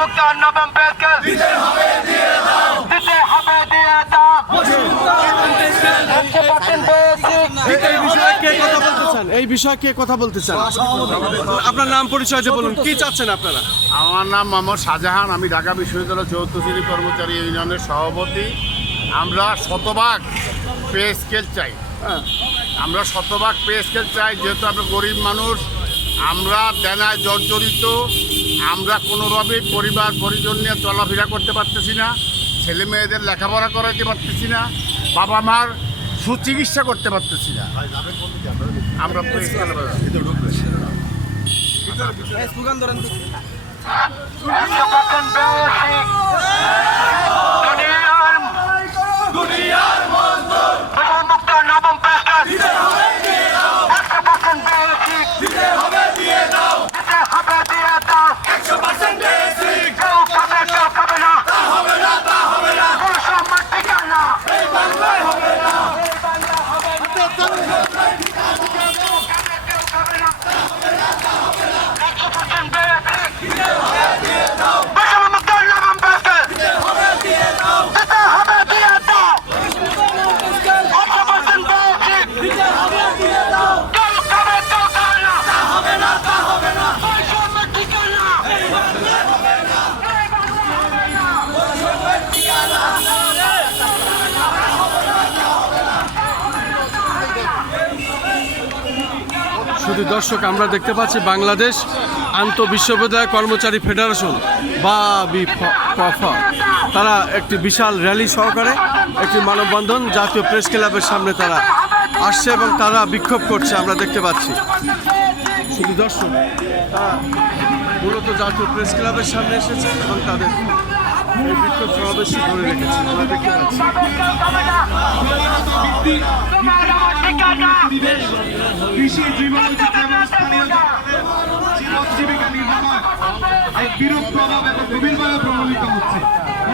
মুক্ত নবম pay scale দিতে হবে দিয়ে দাও 100% বেসিক এই বিষয়ে কে কথা বলতে চান? আপনার নাম পরিচয় দিয়ে বলুন, কি চাচ্ছেন আপনারা? আমার নাম মোহাম্মদ শাহজাহান, আমি ঢাকা বিশ্ববিদ্যালয় চতুর্থ শ্রেণী কর্মচারী ইউনিয়নের সভাপতি। আমরা শতভাগ পে স্কেল চাই, আমরা শতভাগ পে স্কেল চাই। যেহেতু আমরা গরিব মানুষ, আমরা দেনায় জর্জরিত, আমরা কোনোভাবেই পরিবার পরিজন নিয়ে চলাফেরা করতে পারতেছি না, ছেলে মেয়েদের লেখাপড়া করাতে পারতেছি না, বাবা মার সুচিকিৎসা করতে পারতেছি না। আমরা পে স্কেল দুনিয়ার মুক্ত নবম পে স্কেল দিতে হবে দিয়ে দাও 100% বেসিক দিতে হবে দিয়ে দাও 100% বেসিক কেউ খাবে না তা হবে না বৈষম্য ঠিকানা এই বাংলায় হবে না শুধু দর্শক, আমরা দেখতে পাচ্ছি বাংলাদেশ আন্তঃবিশ্ববিদ্যালয় কর্মচারী ফেডারেশন বা বিকফা, তারা একটি বিশাল র্যালি সহকারে একটি মানববন্ধন জাতীয় প্রেস ক্লাবের সামনে তারা আসছে এবং তারা বিক্ষোভ করছে, আমরা দেখতে পাচ্ছি। শুধু দর্শক, তারা মূলত জাতীয় প্রেস ক্লাবের সামনে এসেছে এবং তাদের এই বিক্ষোভ সমাবেশটি ধরে রেখেছে, আমরা দেখতে পাচ্ছি। কৃষি জীবনযাত্রা এবং স্থানীয় জীবন-জীবিকা নির্বাহ এক বিরূপ প্রভাব এবং গভীরভাবে প্রভাবিত হচ্ছে।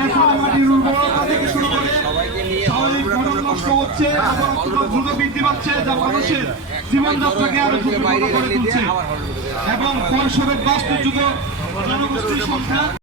এর ফলে মাটির উর্বরতা থেকে শুরু করে স্বাভাবিক গঠন নষ্ট হচ্ছে, লবণাক্ততা দ্রুত বৃদ্ধি পাচ্ছে, যা মানুষের জীবনযাত্রাকে আরো ঝুঁকিপূর্ণ করে তুলছে এবং ফলস্বরূপ বাস্তুচ্যুত জনগোষ্ঠীর সংখ্যা